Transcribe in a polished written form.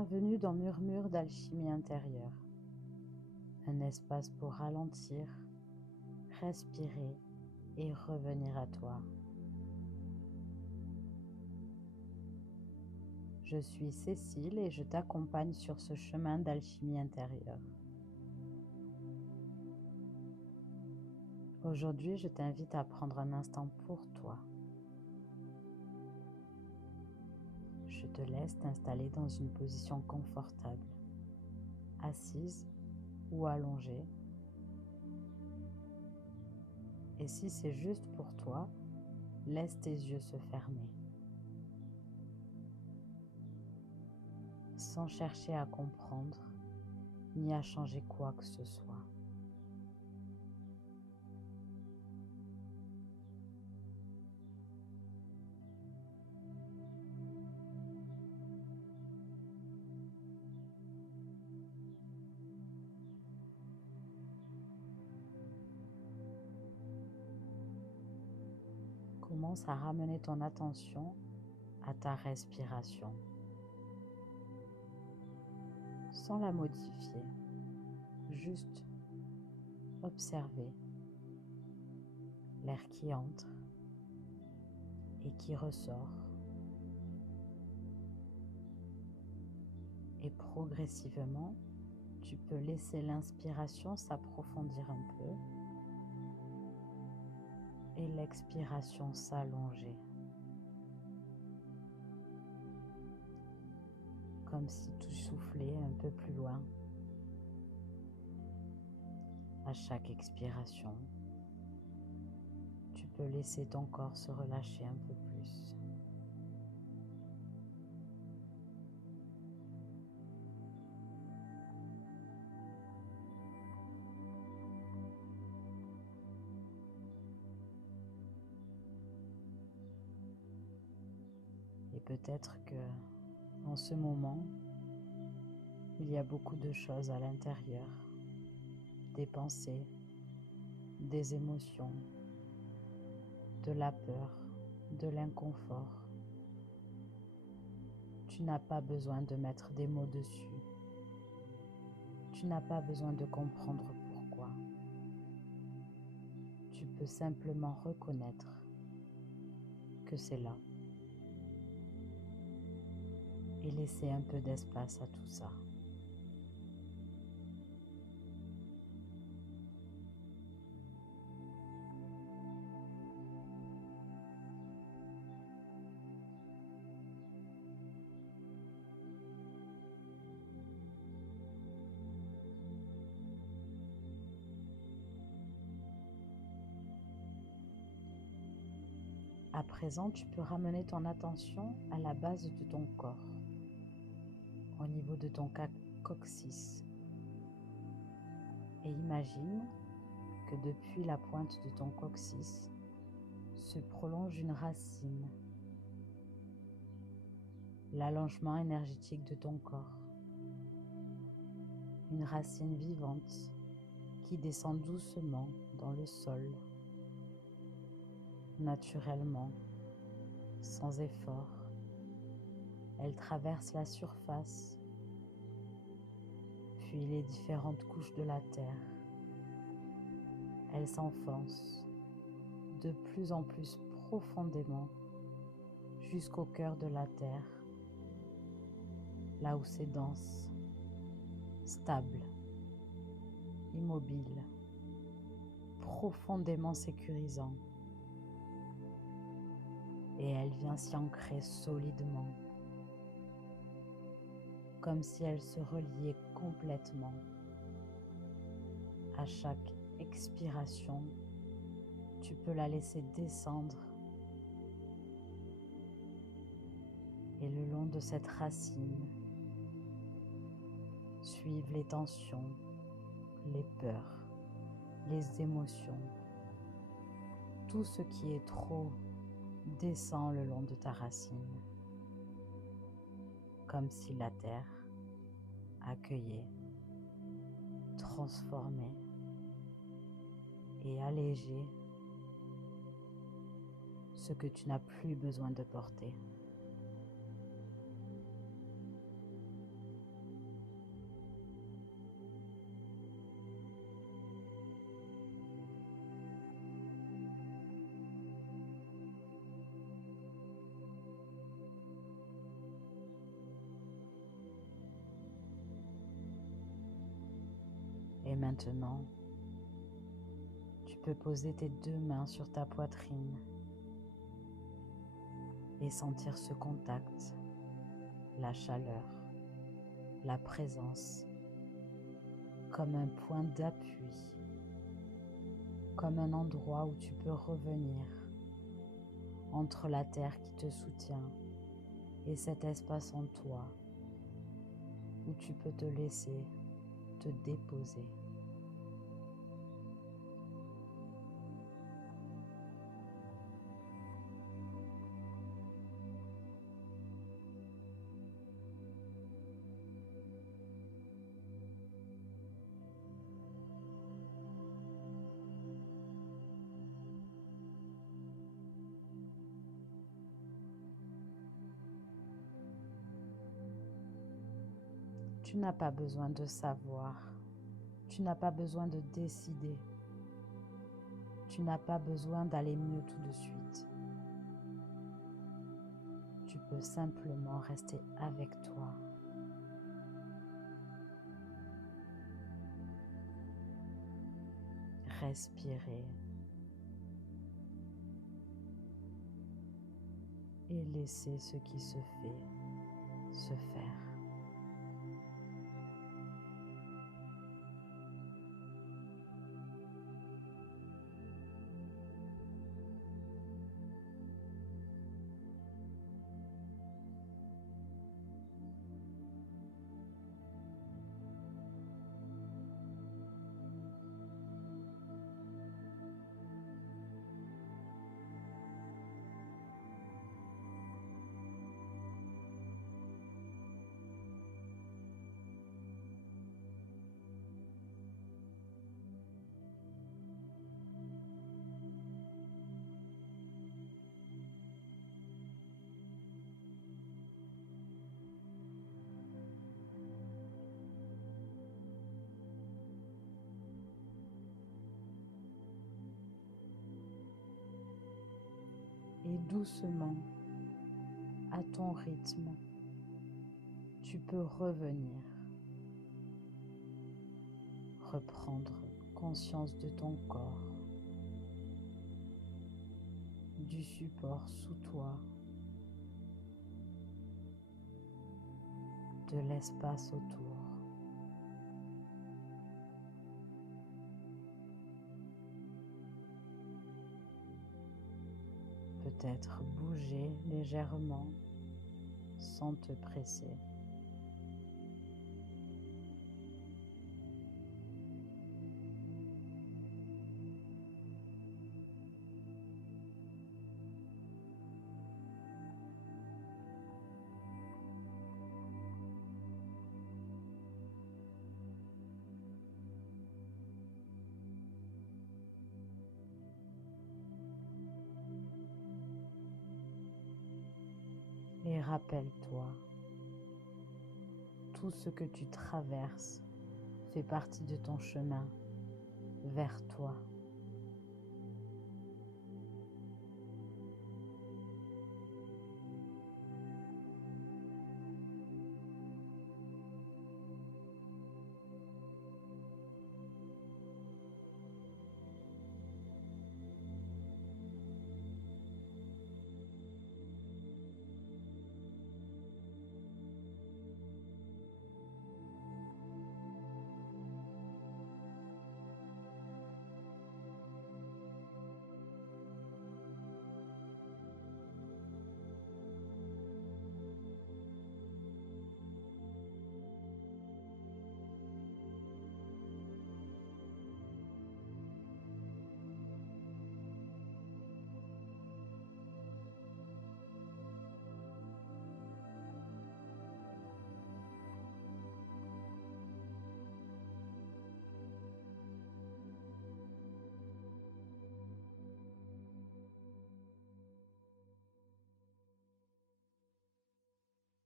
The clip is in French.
Bienvenue dans Murmure d'alchimie intérieure, un espace pour ralentir, respirer et revenir à toi. Je suis Cécile et je t'accompagne sur ce chemin d'alchimie intérieure. Aujourd'hui, je t'invite à prendre un instant pour toi. Je te laisse t'installer dans une position confortable, assise ou allongée. Et si c'est juste pour toi, laisse tes yeux se fermer. Sans chercher à comprendre, ni à changer quoi que ce soit. Commence à ramener ton attention à ta respiration, sans la modifier, juste observer l'air qui entre et qui ressort, et progressivement, tu peux laisser l'inspiration s'approfondir un peu et l'expiration s'allonger, comme si tu soufflais un peu plus loin à chaque expiration. Tu peux laisser ton corps se relâcher un peu plus. Et peut-être que en ce moment, il y a beaucoup de choses à l'intérieur, des pensées, des émotions, de la peur, de l'inconfort. Tu n'as pas besoin de mettre des mots dessus. Tu n'as pas besoin de comprendre pourquoi. Tu peux simplement reconnaître que c'est là et laisser un peu d'espace à tout ça. À présent, tu peux ramener ton attention à la base de ton corps, au niveau de ton coccyx. Et imagine que depuis la pointe de ton coccyx se prolonge une racine, l'allongement énergétique de ton corps. Une racine vivante qui descend doucement dans le sol, naturellement, sans effort. Elle traverse la surface, puis les différentes couches de la terre. Elle s'enfonce de plus en plus profondément jusqu'au cœur de la terre, là où c'est dense, stable, immobile, profondément sécurisant. Et elle vient s'y ancrer solidement, comme si elle se reliait complètement. À chaque expiration, tu peux la laisser descendre et le long de cette racine, suivre les tensions, les peurs, les émotions. Tout ce qui est trop descend le long de ta racine, comme si la terre accueillait, transformait et allégeait ce que tu n'as plus besoin de porter. Et maintenant, tu peux poser tes 2 mains sur ta poitrine et sentir ce contact, la chaleur, la présence, comme un point d'appui, comme un endroit où tu peux revenir entre la terre qui te soutient et cet espace en toi où tu peux te laisser te déposer. Tu n'as pas besoin de savoir, tu n'as pas besoin de décider, tu n'as pas besoin d'aller mieux tout de suite. Tu peux simplement rester avec toi. Respirer et laisser ce qui se fait se faire. Et doucement, à ton rythme, tu peux revenir, reprendre conscience de ton corps, du support sous toi, de l'espace autour. Peut-être bouger légèrement sans te presser. Et rappelle-toi, tout ce que tu traverses fait partie de ton chemin vers toi.